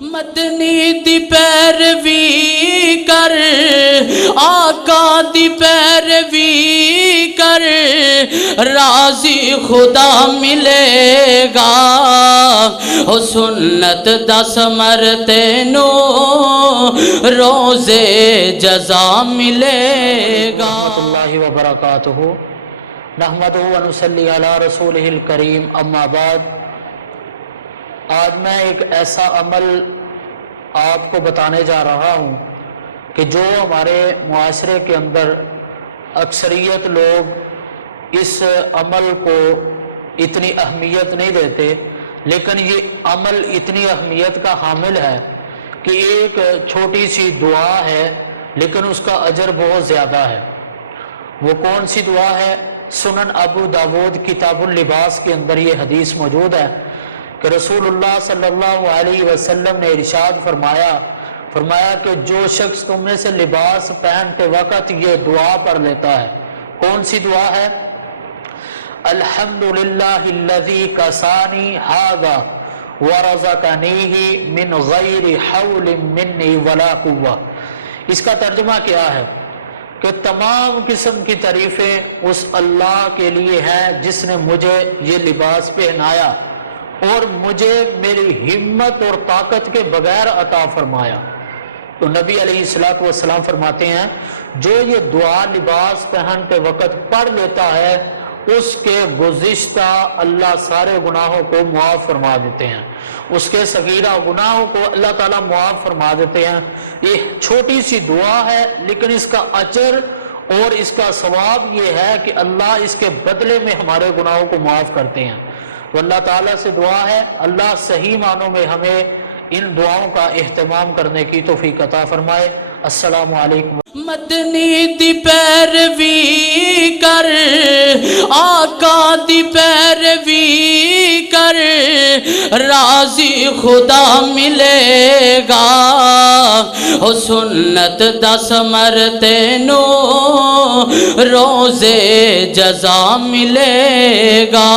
مدنی دی پیروی کر، آقا دی پیروی کر، راضی خدا ملے گا، او سنت دا ثمر تینو روزے جزا ملے گا۔ ورحمۃ اللہ وبرکاتہ۔ نحمدہ و نصلی علی رسولہ الکریم، اما بعد۔ آج میں ایک ایسا عمل آپ کو بتانے جا رہا ہوں کہ جو ہمارے معاشرے کے اندر اکثریت لوگ اس عمل کو اتنی اہمیت نہیں دیتے، لیکن یہ عمل اتنی اہمیت کا حامل ہے کہ ایک چھوٹی سی دعا ہے لیکن اس کا اجر بہت زیادہ ہے۔ وہ کون سی دعا ہے؟ سنن ابو داود کتاب اللباس کے اندر یہ حدیث موجود ہے کہ رسول اللہ صلی اللہ علیہ وسلم نے ارشاد فرمایا کہ جو شخص تم میں سے لباس پہنتے وقت یہ دعا پڑھ لیتا ہے۔ کون سی دعا ہے؟ الحمدللہ الذی کسانی ھذا ورزقنیہ من غیر حول منی ولا قوہ۔ اس کا ترجمہ کیا ہے کہ تمام قسم کی تعریفیں اس اللہ کے لیے ہیں جس نے مجھے یہ لباس پہنایا اور مجھے میری ہمت اور طاقت کے بغیر عطا فرمایا۔ تو نبی علیہ السلام فرماتے ہیں جو یہ دعا لباس پہنتے وقت پڑھ لیتا ہے اس کے گزشتہ اللہ سارے گناہوں کو معاف فرما دیتے ہیں، اس کے صغیرہ گناہوں کو اللہ تعالیٰ معاف فرما دیتے ہیں۔ یہ چھوٹی سی دعا ہے لیکن اس کا اجر اور اس کا ثواب یہ ہے کہ اللہ اس کے بدلے میں ہمارے گناہوں کو معاف کرتے ہیں۔ تو اللہ تعالیٰ سے دعا ہے اللہ صحیح معنوں میں ہمیں ان دعاؤں کا اہتمام کرنے کی توفیق عطا فرمائے۔ السلام علیکم۔ مدنی دی پیروی کر، آقا دی پیروی کر، راضی خدا ملے گا، او سنت دا ثمر تینو روزے جزا ملے گا۔